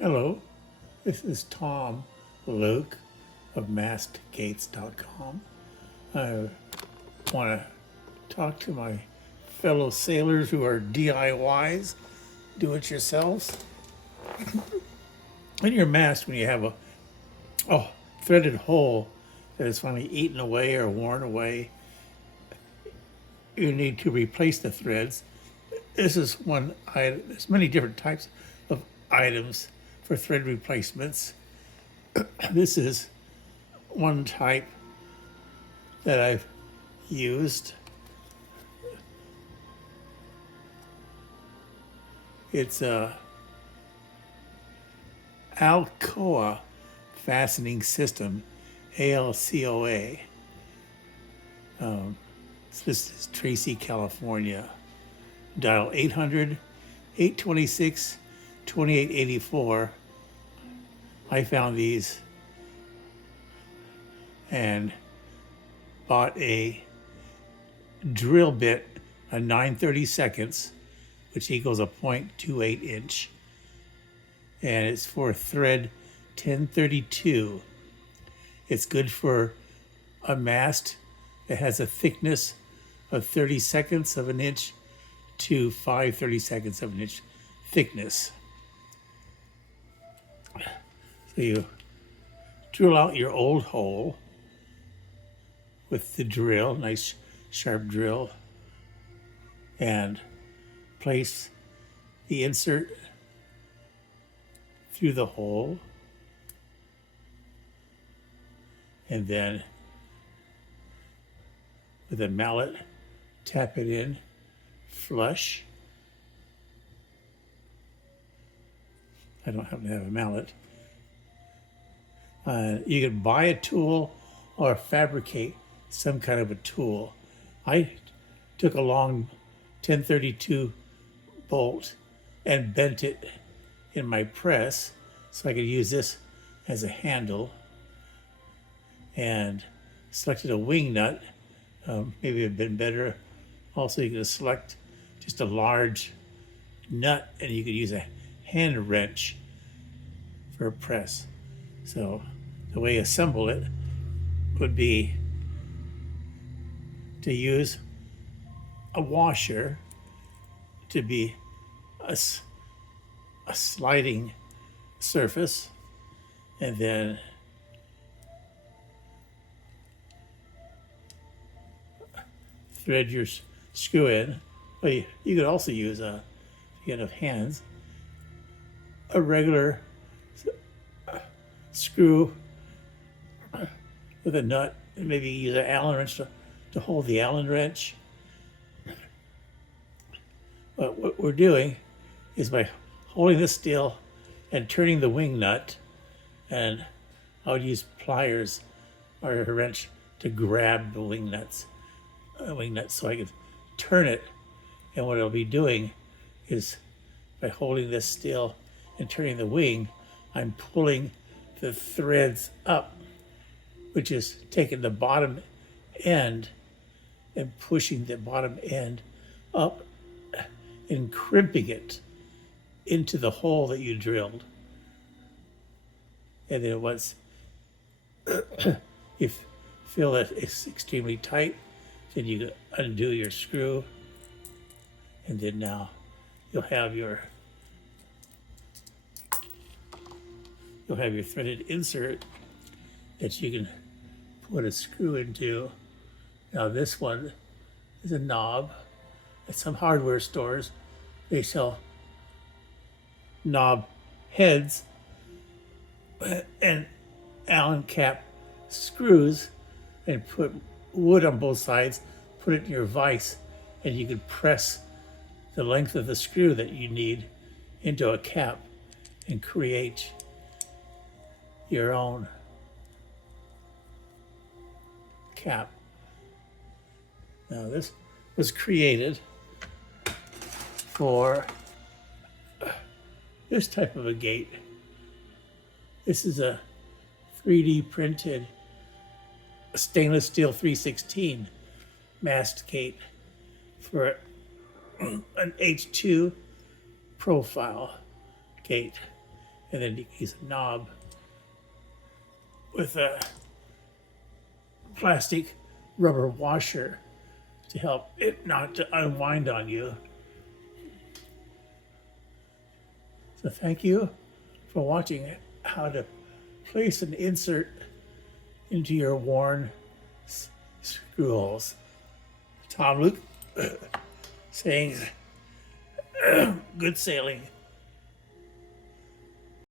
Hello, this is Tom Luque of MastGates.com. I want to talk to my fellow sailors who are DIYs, do-it-yourselves. In your mast, when you have a threaded hole that is finally eaten away or worn away, you need to replace the threads. This is one item. There's many different types of items for thread replacements. This is one type that I've used. It's a ALCOA Fastening System, ALCOA. This is TRACY, California. Dial 800-826-2884. I found these and bought a drill bit, a 9/32, which equals a 0.28 inch. And it's for thread 1032. It's good for a mast that has a thickness of 30/2 of an inch to 5/32 of an inch thickness. So you drill out your old hole with the drill, nice sharp drill, and place the insert through the hole, and then with a mallet tap it in flush. I don't happen to have a mallet. You can buy a tool or fabricate some kind of a tool. I took a long 1032 bolt and bent it in my press so I could use this as a handle, and selected a wing nut. Maybe it'd been better. Also, you could select just a large nut, and you could use a hand wrench for a press. So the way you assemble it would be to use a washer to be a sliding surface, and then thread your screw in. Well, you could also use, if you have hands, a regular screw with a nut, and maybe use an Allen wrench to hold the Allen wrench. But what we're doing is by holding this still and turning the wing nut, and I would use pliers or a wrench to grab the wing nut so I could turn it. And what I'll be doing is, by holding this still and turning the wing, I'm pulling the threads up, which is taking the bottom end and pushing the bottom end up and crimping it into the hole that you drilled. And then once you feel that it's extremely tight, then you undo your screw, and then now you'll have your threaded insert that you can put a screw into. Now this one is a knob. At some hardware stores, they sell knob heads and Allen cap screws, and put wood on both sides, put it in your vise, and you can press the length of the screw that you need into a cap and create your own cap. Now this was created for this type of a gate. This is a 3D printed stainless steel 316 mast gate for an H2 profile gate. and then use a knob with a plastic rubber washer to help it not to unwind on you. So thank you for watching how to place an insert into your worn screw holes. Tom Luque saying good sailing.